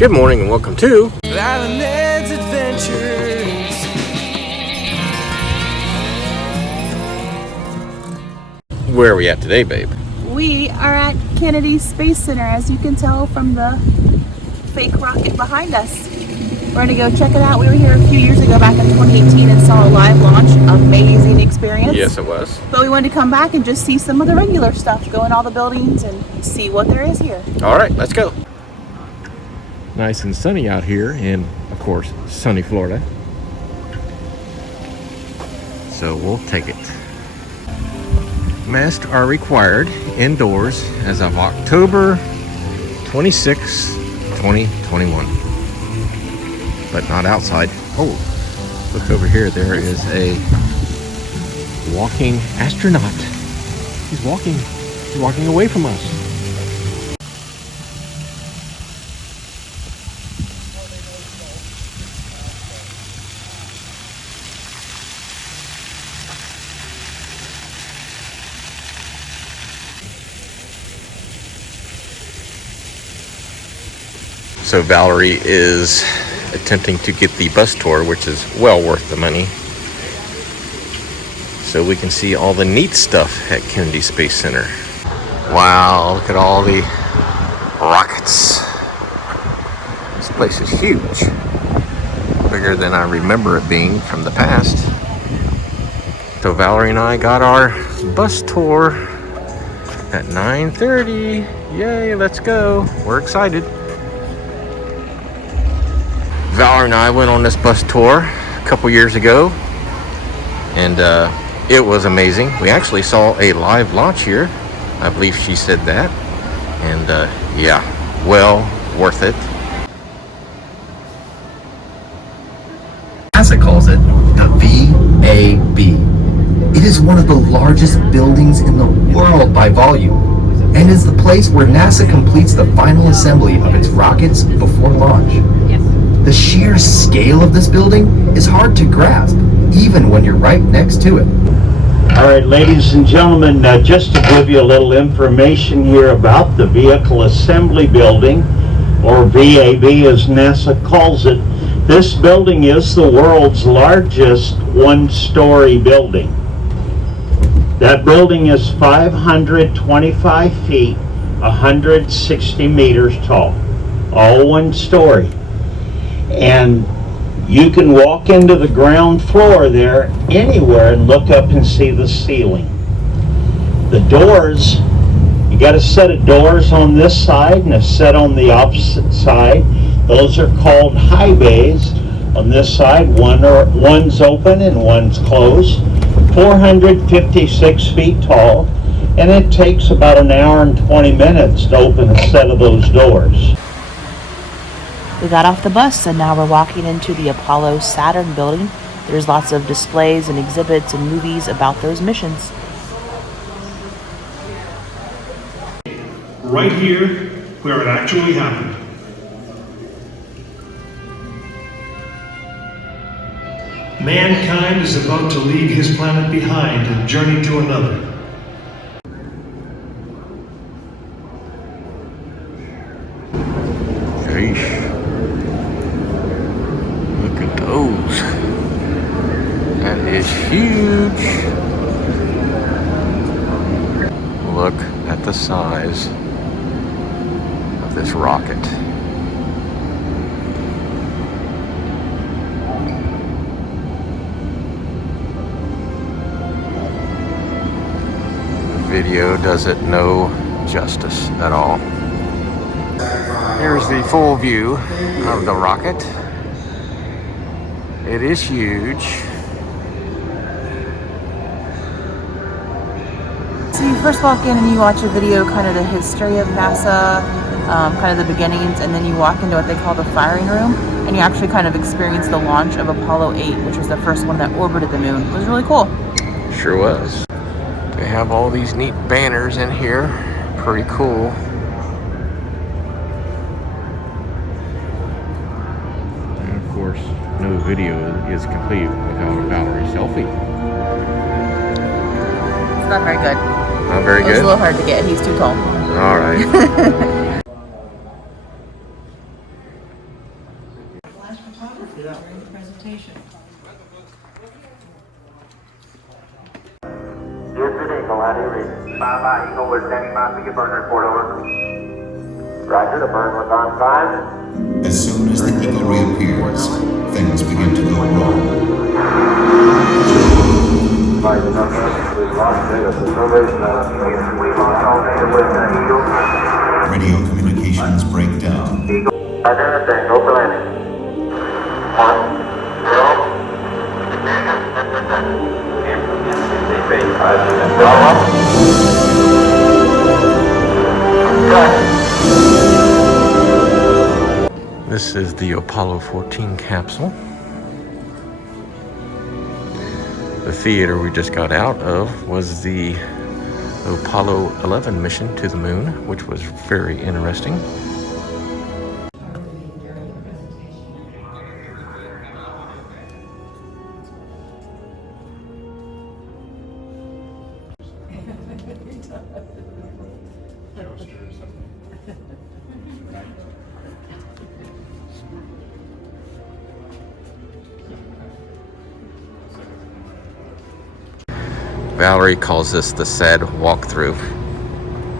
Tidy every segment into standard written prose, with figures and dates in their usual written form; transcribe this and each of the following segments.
Good morning and welcome to Island's Adventures. Where are we at today, babe? We are at Kennedy Space Center, as you can tell from the fake rocket behind us. We're gonna go check it out. We were here a few years ago, back in 2018, and saw a live launch. Amazing experience. Yes, it was. But we wanted to come back and just see some of the regular stuff, go in all the buildings and see what there is here. All right, let's go. Nice and sunny out here in, of course, sunny Florida. So we'll take it. Masks are required indoors as of October 26, 2021. But not outside. Oh, look over here. There is a walking astronaut. He's walking away from us. So Valerie is attempting to get the bus tour, which is well worth the money, so we can see all the neat stuff at Kennedy Space Center. Wow, look at all the rockets. This place is huge. Bigger than I remember it being from the past. So Valerie and I got our bus tour at 9:30. Yay, let's go. We're excited. Valerie and I went on this bus tour a couple years ago, and it was amazing. We actually saw a live launch here. I believe she said that. And yeah, well worth it. NASA calls it the VAB. It is one of the largest buildings in the world by volume, and is the place where NASA completes the final assembly of its rockets before launch. The sheer scale of this building is hard to grasp, even when you're right next to it. All right, ladies and gentlemen, just to give you a little information here about the Vehicle Assembly Building, or VAB as NASA calls it. This building is the world's largest one-story building. That building is 525 feet, 160 meters tall, all one story. And you can walk into the ground floor there anywhere and look up and see the ceiling. The doors, you got a set of doors on this side and a set on the opposite side. Those are called high bays. On this side, one's open and one's closed. 456 feet tall, and it takes about an hour and 20 minutes to open a set of those doors. We got off the bus and now we're walking into the Apollo Saturn building. There's lots of displays and exhibits and movies about those missions. Right here, where it actually happened. Mankind is about to leave his planet behind and journey to another. Sheesh. Look at those. That is huge. Look at the size of this rocket. Video does it no justice at all. Here's the full view of the rocket. It is huge. So you first walk in and you watch a video, kind of the history of NASA, kind of the beginnings, and then you walk into what they call the firing room, and you actually kind of experience the launch of Apollo 8, which was the first one that orbited the moon. It was really cool. Sure was. They have all these neat banners in here. Pretty cool. And of course, no video is complete without a Valerie selfie. It's not very good. Not very good? It's a little hard to get. He's too tall. All right. photography during the presentation. Houston Eagle, how do you read? 5 Eagle, we're standing by for your burn report, over. Roger, the burn was on time. As soon as the Eagle reappears, things begin to go wrong. We've lost data. We've lost all data with the Eagle. Radio communications break down. Eagle, identifying, go for landing. 1, 0. This is the Apollo 14 capsule. The theater we just got out of was the Apollo 11 mission to the moon, which was very interesting. Valerie calls this the sad walkthrough.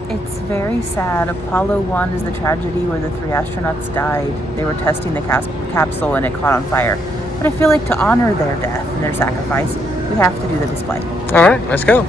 It's very sad. Apollo 1 is the tragedy where the 3 astronauts died. They were testing the capsule and it caught on fire. But I feel like to honor their death and their sacrifice, we have to do the display. All right, let's go.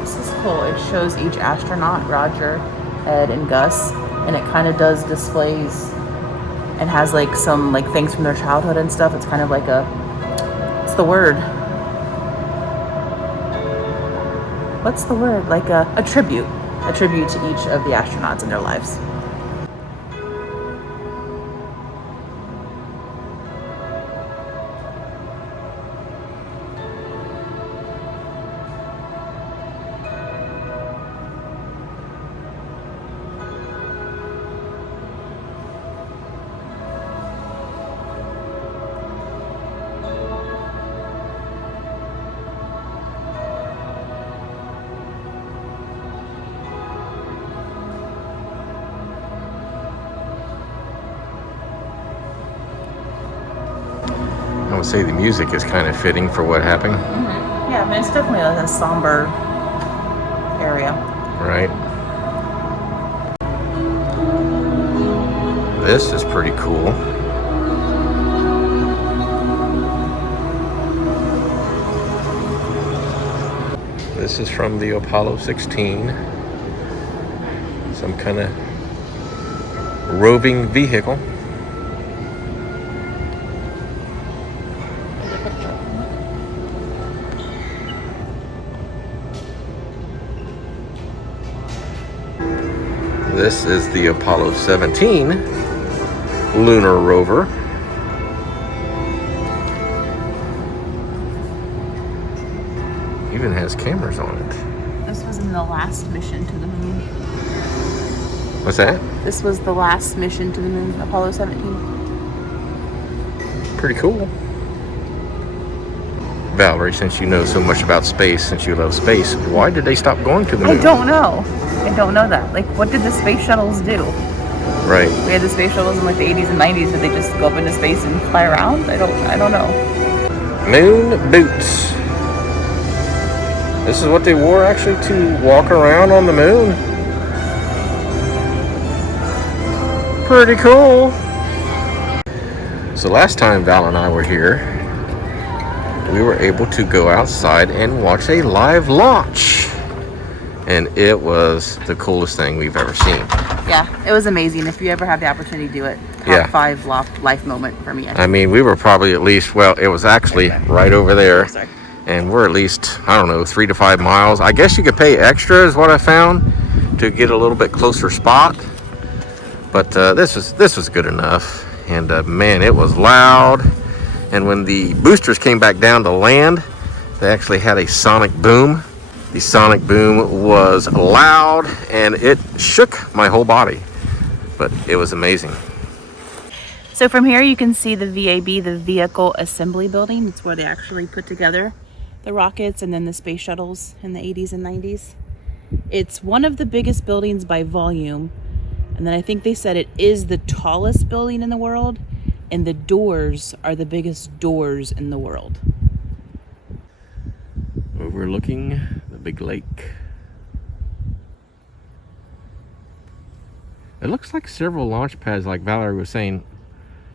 This is cool. It shows each astronaut, Roger, Ed, and Gus, and it kind of does displays and has like some like things from their childhood and stuff. It's kind of like what's the word? What's the word? Like a tribute to each of the astronauts in their lives. I would say the music is kind of fitting for what happened. Mm-hmm. Yeah, I mean, it's definitely a somber area. Right. This is pretty cool. This is from the Apollo 16. Some kind of roving vehicle. This is the Apollo 17 Lunar Rover. Even has cameras on it. This was in the last mission to the moon. What's that? This was the last mission to the moon, Apollo 17. Pretty cool. Valerie, since you know so much about space, since you love space, why did they stop going to the moon? I don't know that. Like, what did the space shuttles do? Right. We had the space shuttles in like the 80s and 90s. Did they just go up into space and fly around? I don't know. Moon boots. This is what they wore actually to walk around on the moon. Pretty cool. So last time Val and I were here, we were able to go outside and watch a live launch. And it was the coolest thing we've ever seen. Yeah, it was amazing. If you ever have the opportunity to do it, top 5 life moment for me. I mean, we were probably at least, well, it was actually right over there. And we're at least, I don't know, 3 to 5 miles. I guess you could pay extra is what I found to get a little bit closer spot. But this was good enough. And man, it was loud. And when the boosters came back down to land, they actually had a sonic boom. The sonic boom was loud and it shook my whole body, but it was amazing. So from here you can see the VAB, the Vehicle Assembly Building. It's where they actually put together the rockets and then the space shuttles in the 80s and 90s. It's one of the biggest buildings by volume. And then I think they said it is the tallest building in the world, and the doors are the biggest doors in the world. Overlooking the big lake. It looks like several launch pads, like Valerie was saying,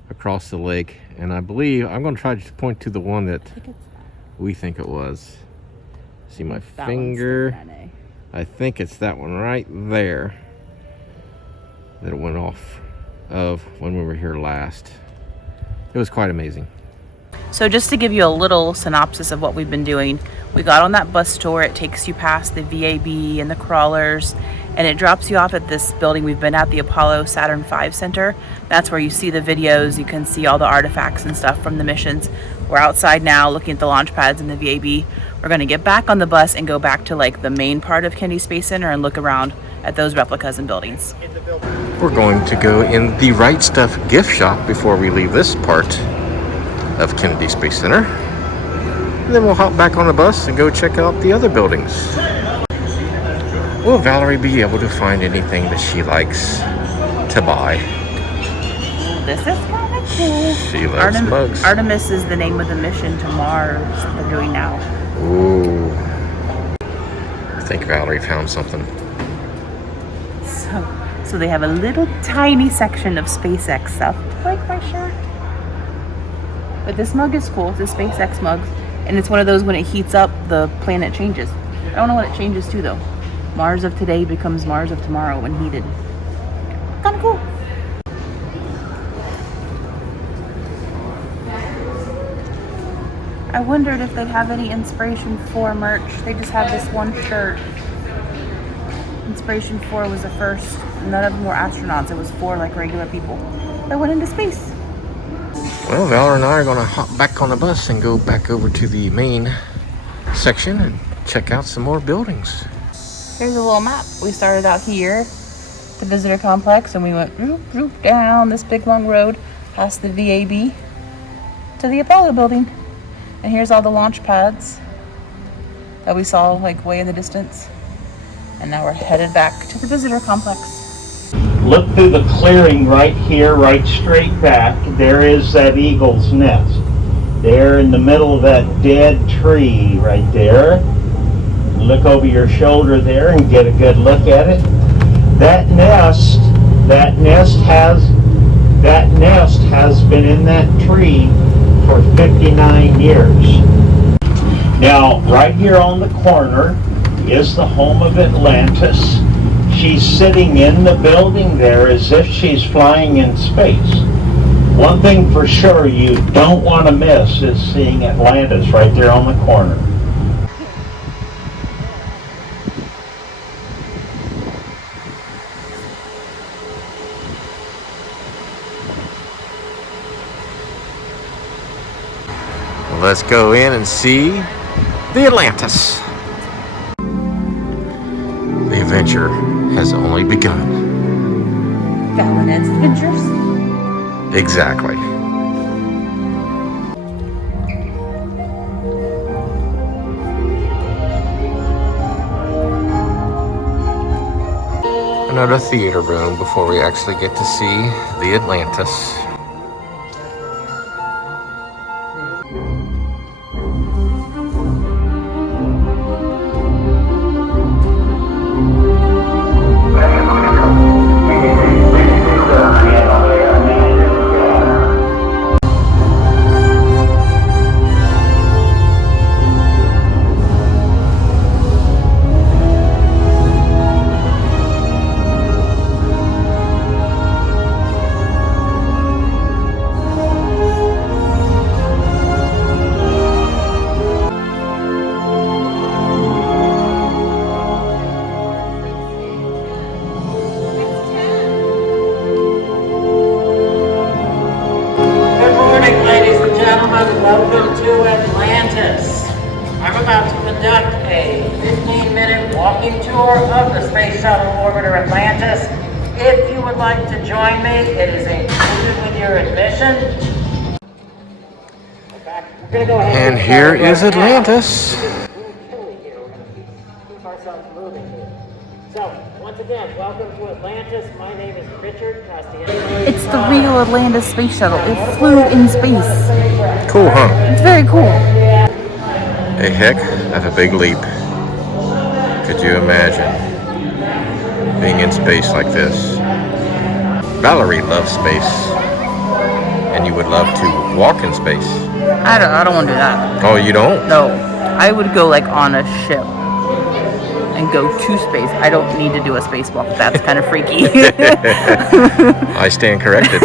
across the lake. And I believe, I'm going to try to point to the one that we think it was. See my finger? I think it's that one right there that it went off of when we were here last. It was quite amazing. So just to give you a little synopsis of what we've been doing, we got on that bus tour. It takes you past the VAB and the crawlers, and it drops you off at this building we've been at, the Apollo Saturn V Center. That's where you see the videos. You can see all the artifacts and stuff from the missions. We're outside now looking at the launch pads and the VAB. We're going to get back on the bus and go back to like the main part of Kennedy Space Center and look around at those replicas and buildings. We're going to go in the Right Stuff gift shop before we leave this part of Kennedy Space Center. And then we'll hop back on the bus and go check out the other buildings. Will Valerie be able to find anything that she likes to buy? This is kind of cool. She loves mugs. Artemis is the name of the mission to Mars that they're doing now. Ooh. I think Valerie found something. So they have a little tiny section of SpaceX stuff, like my shirt. But this mug is cool. It's a SpaceX mug, and it's one of those when it heats up, the planet changes. I don't know what it changes to though. Mars of today becomes Mars of tomorrow when heated. Kind of cool. I wondered if they'd have any Inspiration 4 merch. They just have this one shirt. Inspiration 4 was the first. None of them were astronauts. It was 4 like regular people that went into space. Well, Valerie and I are going to hop back on the bus and go back over to the main section and check out some more buildings. Here's a little map. We started out here, the visitor complex, and we went down this big long road past the VAB to the Apollo building. And here's all the launch pads that we saw like way in the distance. And now we're headed back to the visitor complex. Look through the clearing right here, right straight back. There is that eagle's nest. There in the middle of that dead tree right there. Look over your shoulder there and get a good look at it. That nest has been in that tree for 59 years. Now, right here on the corner is the home of Atlantis. She's sitting in the building there as if she's flying in space. One thing for sure you don't want to miss is seeing Atlantis right there on the corner. Let's go in and see the Atlantis. The adventure has only begun. Val and Ed's Adventures. Exactly. Another theater room before we actually get to see the Atlantis. Welcome to Atlantis. I'm about to conduct a 15-minute walking tour of the Space Shuttle Orbiter Atlantis. If you would like to join me, it is included with your admission. And here is Atlantis. Keep ourselves moving here. So, once again, welcome to Atlantis. My name is Richard Castiel. It's the real Atlantis space shuttle. It flew in space. Cool, huh? It's very cool. Hey, heck, that's a big leap. Could you imagine being in space like this? Valerie loves space, and you would love to walk in space. I don't want to do that. Oh, you don't? No, I would go like on a ship and go to space. I don't need to do a spacewalk. That's kind of freaky. I stand corrected.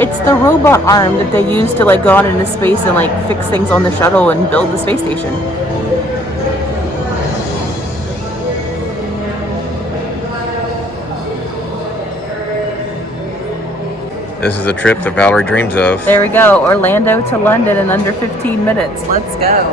It's the robot arm that they use to like go out into space and like fix things on the shuttle and build the space station. This is a trip that Valerie dreams of. There we go. Orlando to London in under 15 minutes. Let's go.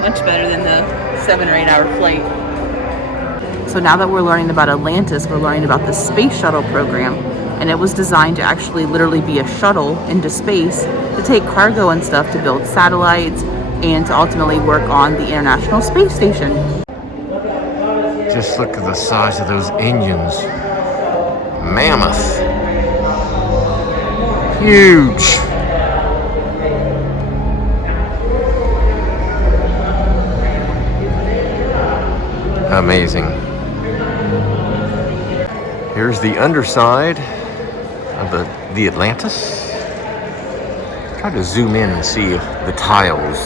Much better than the 7 or 8 hour flight. So now that we're learning about Atlantis, we're learning about the space shuttle program. And it was designed to actually literally be a shuttle into space to take cargo and stuff to build satellites and to ultimately work on the International Space Station. Just look at the size of those engines. Mammoth. Huge. Amazing. Here's the underside of the Atlantis. Try to zoom in and see the tiles.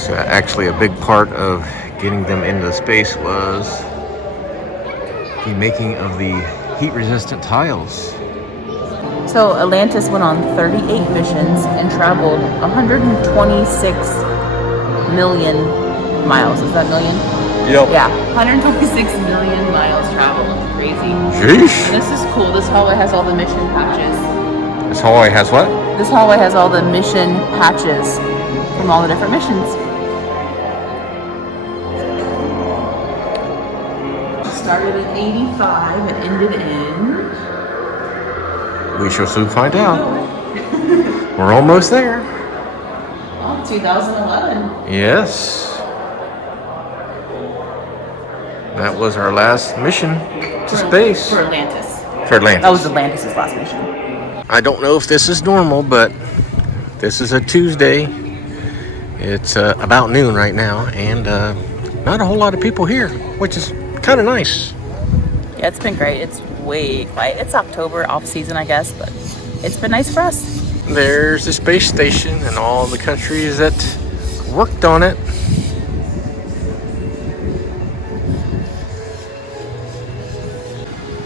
So actually a big part of getting them into space was the making of the heat-resistant tiles. So Atlantis went on 38 missions and traveled 126 million miles. Is that million? Yep. Yeah, 126 million miles traveled. Crazy. Sheesh. And this is cool. This hallway has all the mission patches. This hallway has what? This hallway has all the mission patches from all the different missions. Started in 85 and ended in... We shall soon find out. We're almost there. Oh, 2011. Yes. That was our last mission to space. For Atlantis. For Atlantis. That was Atlantis' last mission. I don't know if this is normal, but this is a Tuesday. It's about noon right now, and not a whole lot of people here, which is kind of nice. Yeah, it's been great. It's way quiet. It's October, off season, I guess, but it's been nice for us. There's the space station and all the countries that worked on it.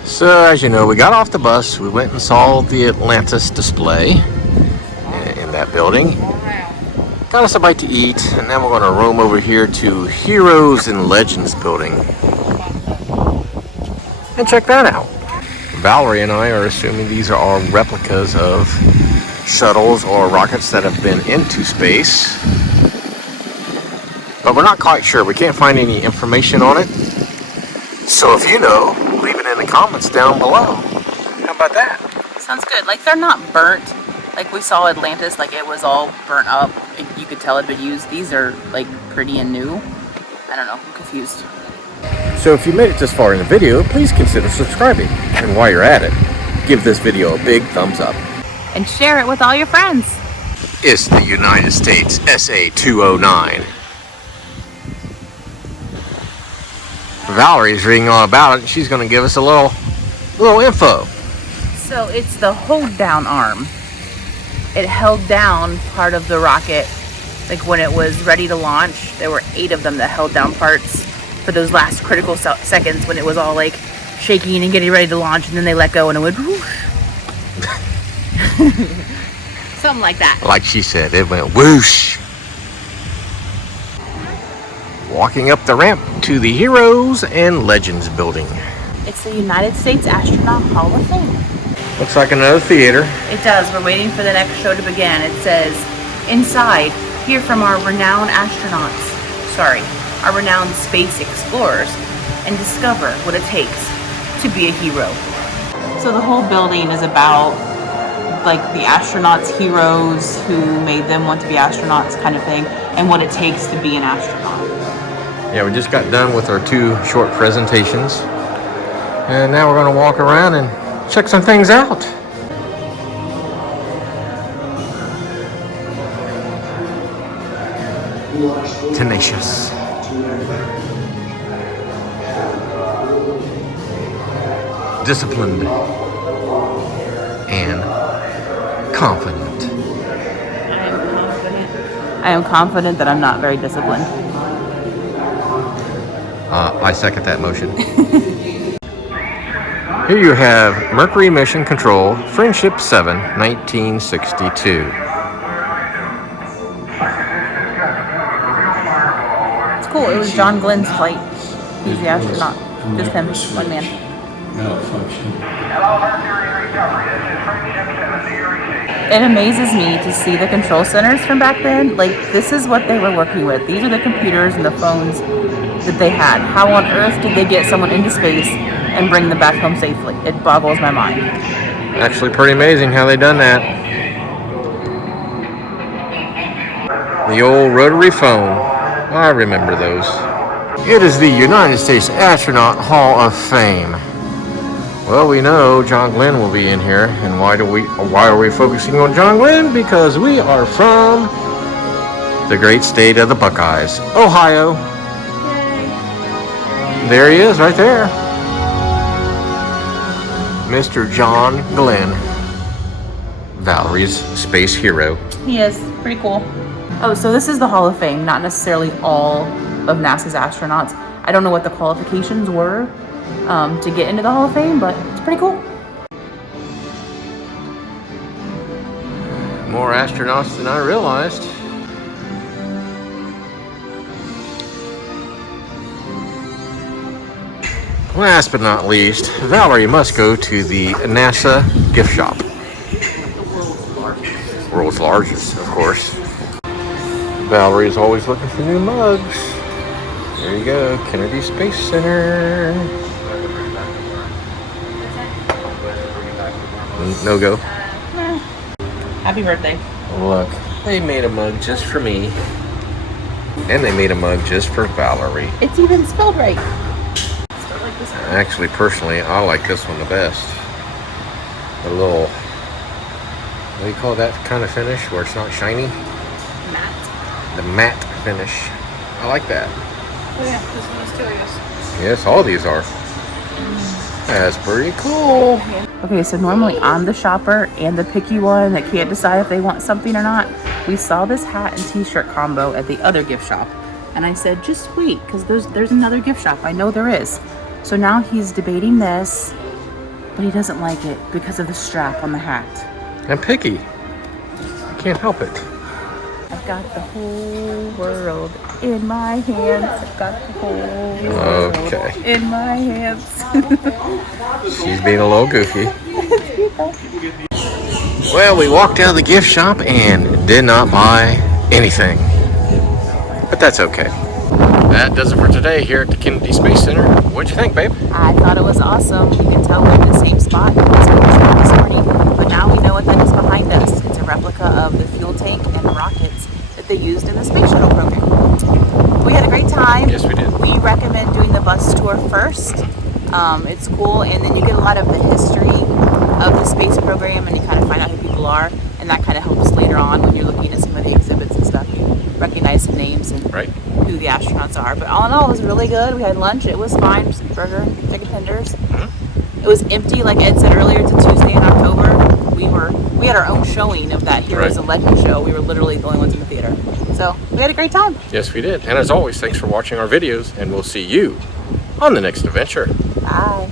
So, as you know, we got off the bus, we went and saw the Atlantis display in that building. Got us a bite to eat, and then we're going to roam over here to Heroes and Legends building and check that out. Valerie and I are assuming these are all replicas of shuttles or rockets that have been into space, but we're not quite sure. We can't find any information on it. So if you know, leave it in the comments down below. How about that? Sounds good. Like, they're not burnt. Like we saw Atlantis, like it was all burnt up. You could tell it had been used. These are like pretty and new. I don't know, I'm confused. So if you made it this far in the video, please consider subscribing. And while you're at it, give this video a big thumbs up. And share it with all your friends. It's the United States SA-209. Valerie's reading all about it, and she's going to give us a little info. So it's the hold down arm. It held down part of the rocket, like when it was ready to launch. There were 8 of them that held down parts for those last critical seconds when it was all like shaking and getting ready to launch, and then they let go and it went whoosh. Something like that. Like she said, it went whoosh. Walking up the ramp to the Heroes and Legends building. It's the United States Astronaut Hall of Fame. Looks like another theater. It does. We're waiting for the next show to begin. It says, inside, hear from our renowned our renowned space explorers, and discover what it takes to be a hero. So the whole building is about like the astronauts' heroes who made them want to be astronauts kind of thing, and what it takes to be an astronaut. Yeah, we just got done with our 2 short presentations. And now we're going to walk around and check some things out. Tenacious. Disciplined. And confident. I am confident that I'm not very disciplined. I second that motion. Here you have Mercury Mission Control, Friendship 7, 1962. It's cool. It was John Glenn's flight. He's the astronaut. Just him, one man. It amazes me to see the control centers from back then. Like, this is what they were working with. These are the computers and the phones that they had. How on earth did they get someone into space and bring them back home safely? It boggles my mind. Actually pretty amazing how they done that. The old rotary phone. I remember those. It is the United States Astronaut Hall of Fame. Well, we know John Glenn will be in here, and why are we focusing on John Glenn? Because we are from the great state of the Buckeyes, Ohio. There he is, right there. Mr. John Glenn, Valerie's space hero. He is. Pretty cool. Oh, so this is the Hall of Fame, not necessarily all of NASA's astronauts. I don't know what the qualifications were to get into the Hall of Fame, but it's pretty cool. More astronauts than I realized. Last but not least, Valerie must go to the NASA gift shop. World's largest, of course. Valerie is always looking for new mugs. There you go, Kennedy Space Center. No go. Happy birthday. Look, they made a mug just for me. And they made a mug just for Valerie. It's even spelled right. Actually, personally, I like this one the best. The little, what do you call that kind of finish where it's not shiny? Matte. The matte finish. I like that. Oh yeah, this one is too, I guess. Yes, all these are. That's pretty cool. Okay, so normally I'm the shopper and the picky one that can't decide if they want something or not. We saw this hat and t-shirt combo at the other gift shop. And I said, just wait, because there's another gift shop. I know there is. So now he's debating this, but he doesn't like it because of the strap on the hat. I'm picky. I can't help it. I've got the whole world in my hands. I've got the whole world in my hands. She's being a little goofy. Well, we walked out of the gift shop and did not buy anything. But that's okay. That does it for today here at the Kennedy Space Center. What'd you think, babe? I thought it was awesome. You can tell we're in the same spot this morning, but now we know what that is behind us. It's a replica of the fuel tank and rockets that they used in the space shuttle program. We had a great time. Yes, we did. We recommend doing the bus tour first. It's cool, and then you get a lot of the history of the space program, and you kind of find out who people are, and that kind of helps later on when you're looking at some of the exhibits and stuff. You recognize some names and who the astronauts are. But all in all, it was really good. We had lunch. It was fine. Some burger, chicken tenders. It was empty, like Ed said earlier. It's a Tuesday in October. We had our own showing of that Heroes of Legend show. We were literally the only ones in the theater. So we had a great time. Yes, we did. And as always, thanks for watching our videos, and we'll see you on the next adventure. Bye.